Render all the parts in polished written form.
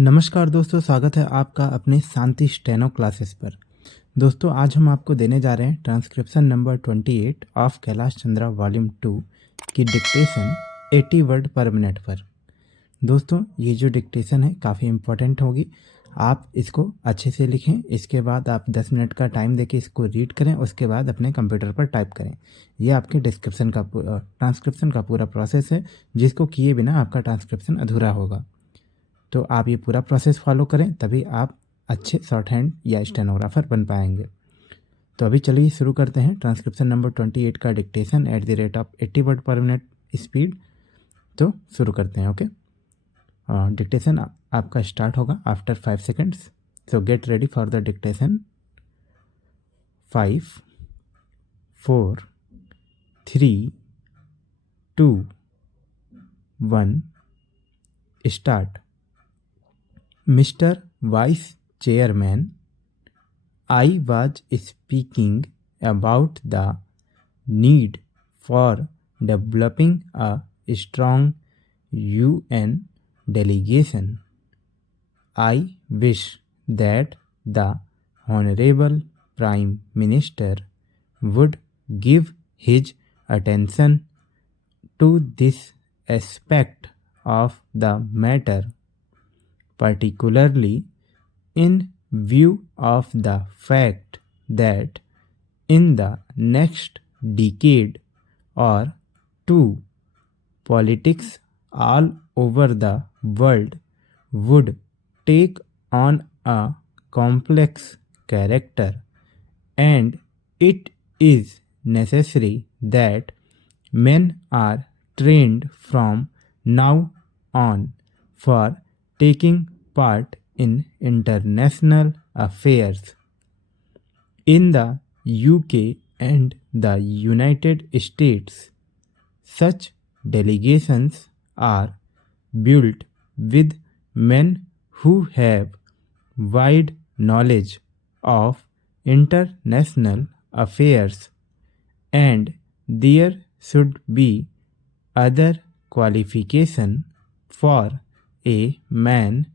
नमस्कार दोस्तों, स्वागत है आपका अपने शांति स्टेनो क्लासेस पर। दोस्तों आज हम आपको देने जा रहे हैं transcription number 28 of Kailash Chandra volume 2 की डिक्टेशन 80 वर्ड पर मिनट पर। दोस्तों ये जो डिक्टेशन है काफ़ी इम्पोर्टेंट होगी, आप इसको अच्छे से लिखें। इसके बाद आप 10 मिनट का टाइम देके इसको रीड करें, उसके बाद अपने कंप्यूटर पर टाइप करें। ये आपके ट्रांसक्रिप्शन का पूरा प्रोसेस है, जिसको किए बिना आपका ट्रांसक्रिप्शन अधूरा होगा। तो आप ये पूरा प्रोसेस फॉलो करें, तभी आप अच्छे शॉर्ट हैंड या स्टेनोग्राफर बन पाएंगे। तो अभी चलिए शुरू करते हैं ट्रांसक्रिप्शन नंबर 28 का डिक्टेशन @ 80 वर्ड पर मिनट स्पीड। तो शुरू करते हैं। ओके, डिक्टेशन आपका स्टार्ट होगा after 5 seconds. So get ready for the dictation. 5 4 3 2 1 start. Mr. Vice Chairman, I was speaking about the need for developing a strong UN delegation. I wish that the Honorable Prime Minister would give his attention to this aspect of the matter, particularly in view of the fact that in the next decade or two, politics all over the world would take on a complex character, and it is necessary that men are trained from now on for taking part in international affairs. In the UK and the United States, such delegations are built with men who have wide knowledge of international affairs, and there should be other qualification for a man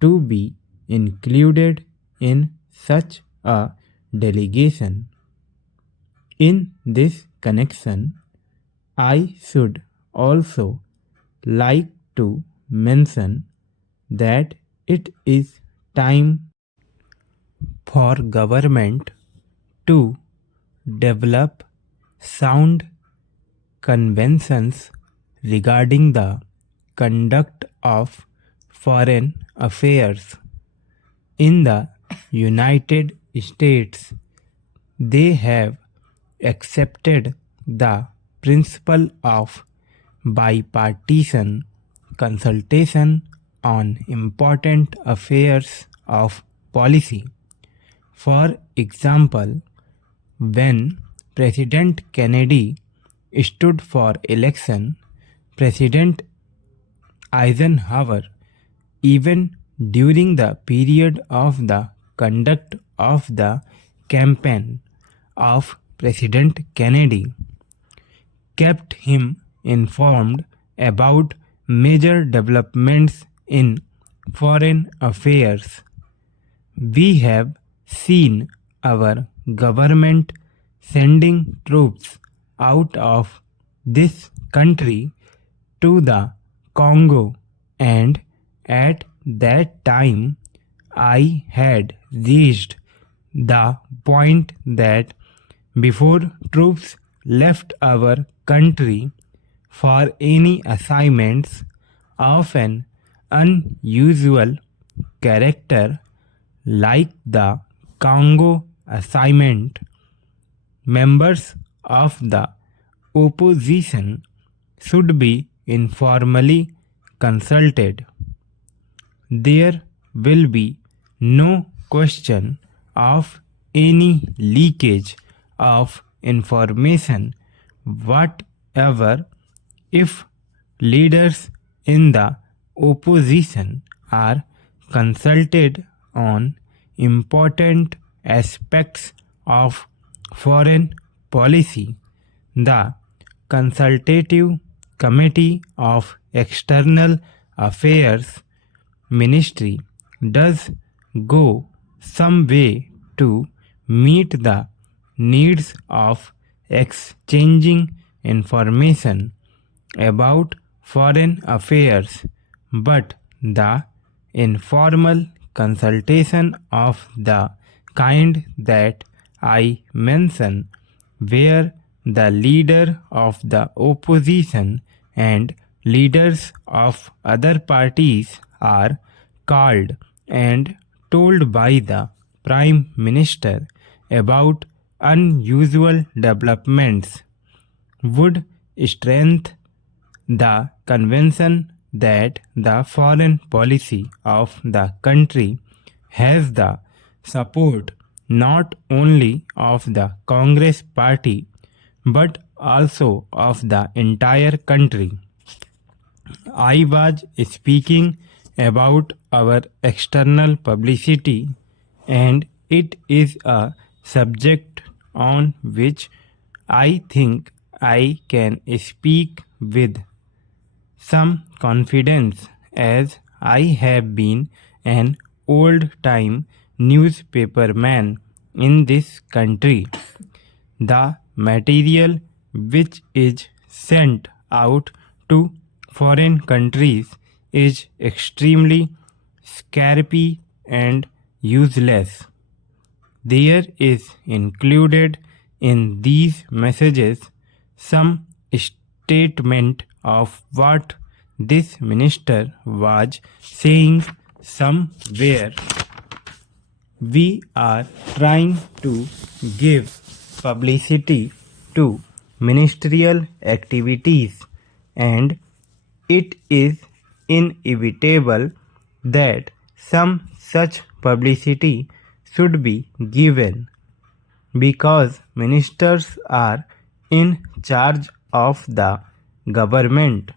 to be included in such a delegation. In this connection, I should also like to mention that it is time for government to develop sound conventions regarding the conduct of foreign affairs. In the United States, they have accepted the principle of bipartisan consultation on important affairs of policy. For example, when President Kennedy stood for election, President Eisenhower, even during the period of the conduct of the campaign of President Kennedy, kept him informed about major developments in foreign affairs. We have seen our government sending troops out of this country to the Congo, and at that time I had reached the point that before troops left our country for any assignments of an unusual character like the Congo assignment, members of the opposition should be informally consulted. There will be no question of any leakage of information whatever if leaders in the opposition are consulted on important aspects of foreign policy. The Consultative Committee of External Affairs Ministry does go some way to meet the needs of exchanging information about foreign affairs, but the informal consultation of the kind that I mention, where the leader of the opposition and leaders of other parties are called and told by the Prime Minister about unusual developments, would strengthen the conviction that the foreign policy of the country has the support not only of the Congress party but also of the entire country. I was speaking about our external publicity, and it is a subject on which I think I can speak with some confidence, as I have been an old time newspaperman in this country. The material which is sent out to foreign countries is extremely scrappy and useless. There is included in these messages some statement of what this minister was saying somewhere. We are trying to give publicity to ministerial activities, and it is inevitable that some such publicity should be given because ministers are in charge of the government,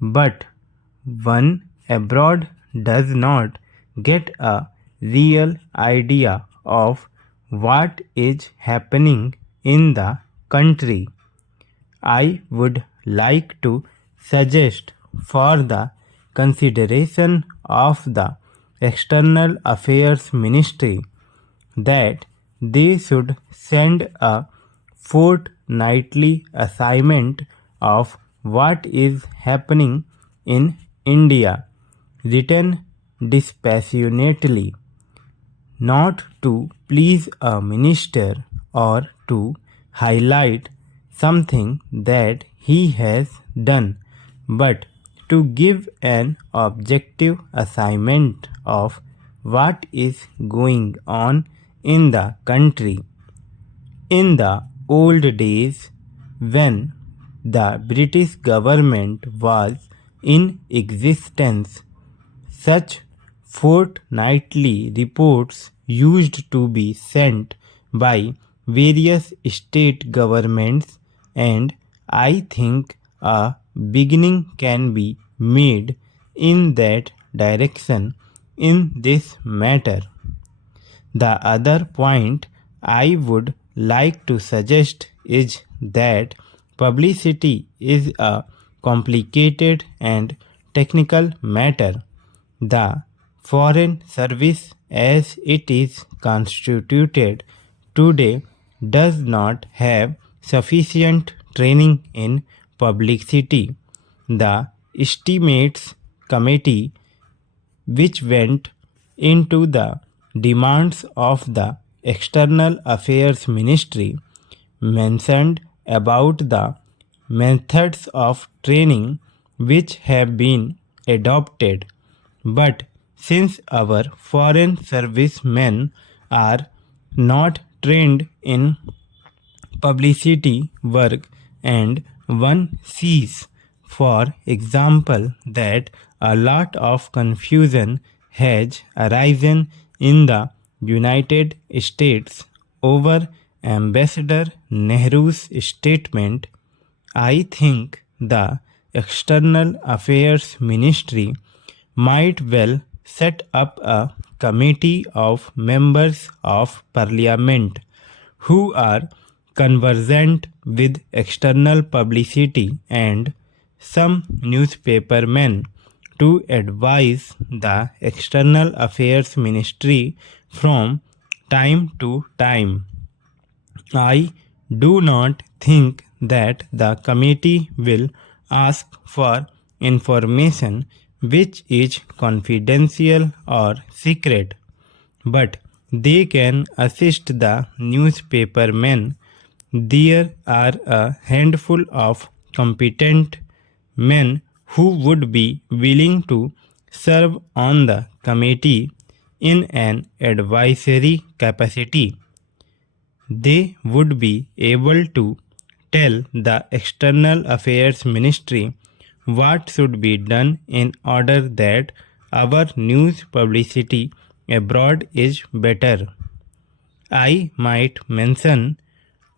but one abroad does not get a real idea of what is happening in the country. I would like to suggest for the consideration of the External Affairs Ministry that they should send a fortnightly assignment of what is happening in India, written dispassionately, not to please a minister or to highlight something that he has done, but to give an objective assignment of what is going on in the country. In the old days, when the British government was in existence, such fortnightly reports used to be sent by various state governments, and I think a beginning can be made in that direction in this matter. The other point I would like to suggest is that publicity is a complicated and technical matter. The Foreign Service, as it is constituted today, does not have sufficient training in publicity. The Estimates Committee, which went into the demands of the External Affairs Ministry, mentioned about the methods of training which have been adopted. But since our foreign service men are not trained in publicity work, and one sees, for example, that a lot of confusion has arisen in the United States over Ambassador Nehru's statement, I think the External Affairs Ministry might well set up a committee of members of parliament who are conversant with external publicity and some newspapermen to advise the External Affairs Ministry from time to time. I do not think that the committee will ask for information which is confidential or secret, but they can assist the newspapermen. There are a handful of competent men who would be willing to serve on the committee in an advisory capacity. They would be able to tell the External Affairs Ministry what should be done in order that our news publicity abroad is better. I might mention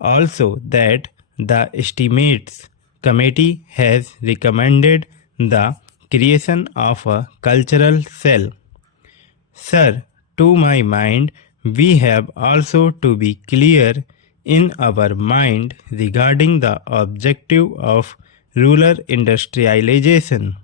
also that the Estimates Committee has recommended the creation of a cultural cell. Sir, to my mind, we have also to be clear in our mind regarding the objective of rural industrialization.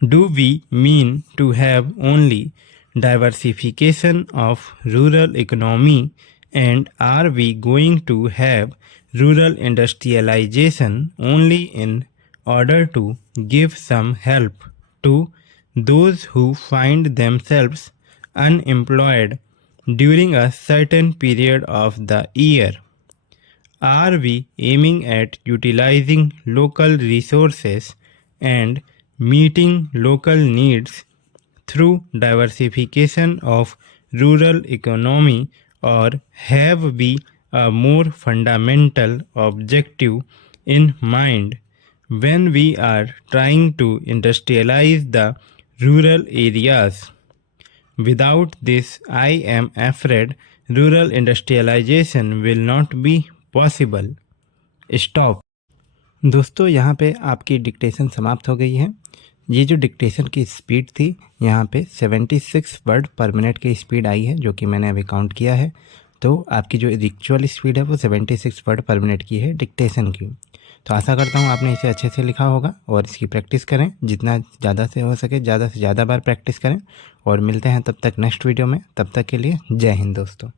Do we mean to have only diversification of rural economy, and are we going to have rural industrialization only in order to give some help to those who find themselves unemployed during a certain period of the year? Are we aiming at utilizing local resources and meeting local needs through diversification of rural economy, or have we a more fundamental objective in mind when we are trying to industrialize the rural areas? Without this, I am afraid rural industrialization will not be possible. Stop. दोस्तों यहाँ पे आपकी dictation समाप्त हो गई है। ये जो डिक्टेशन की स्पीड थी यहाँ पे 76 वर्ड पर मिनट की स्पीड आई है, जो कि मैंने अभी काउंट किया है। तो आपकी जो एक्चुअल स्पीड है वो 76 वर्ड पर मिनट की है डिक्टेशन की। तो आशा करता हूँ आपने इसे अच्छे से लिखा होगा और इसकी प्रैक्टिस करें, जितना ज़्यादा से हो सके ज़्यादा से ज़्यादा बार प्रैक्टिस करें। और मिलते हैं तब तक नेक्स्ट वीडियो में। तब तक के लिए जय हिंद दोस्तों।